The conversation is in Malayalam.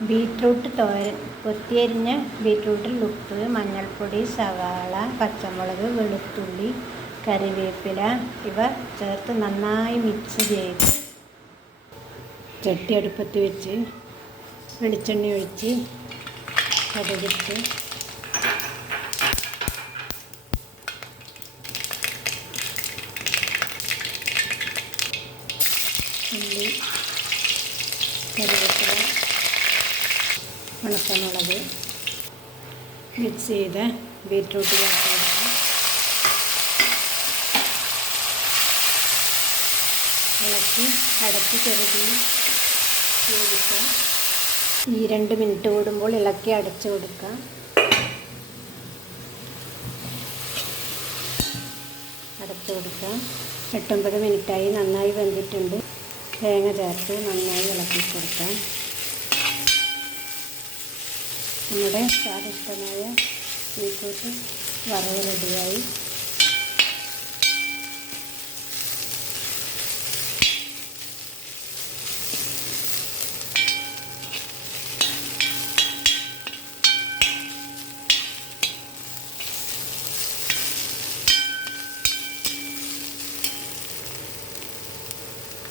ബീറ്റ്റൂട്ട് തോരൻ. കൊത്തിയരിഞ്ഞ ബീറ്റ്റൂട്ടിൽ ഉപ്പ്, മഞ്ഞൾപ്പൊടി, സവാള, പച്ചമുളക്, വെളുത്തുള്ളി, കറിവേപ്പില ഇവ ചേർത്ത് നന്നായി മിക്സ് ചെയ്ത് ചട്ടി അടുപ്പത്ത് വെച്ച് വെളിച്ചെണ്ണ ഒഴിച്ച് കടുകിട്ട് ഉള്ളി, കറിവേപ്പില, ഉണക്കമുളക് മിക്സ് ചെയ്ത് ബീറ്റ്റൂട്ട് ചേർത്ത് കൊടുക്കാം. ഇളക്കി അടച്ച് ചെറുതി വേവിക്കാം. ഈ 2 മിനിറ്റ് കൂടുമ്പോൾ ഇളക്കി അടച്ച് കൊടുക്കാം. അടച്ച് കൊടുക്കാം. 8-9 മിനിറ്റായി. നന്നായി വെന്തിട്ടുണ്ട്. തേങ്ങ ചേർത്ത് നന്നായി ഇളക്കി കൊടുക്കാം. നമ്മുടെ സ്വാദിഷ്ടമായ ബീറ്റ്റൂട്ട് വറവ് റെഡിയായി.